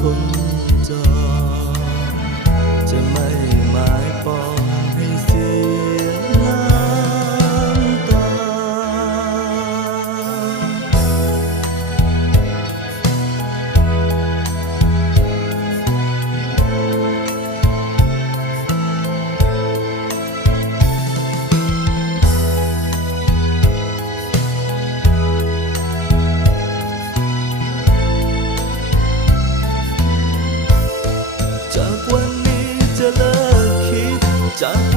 cold. จาก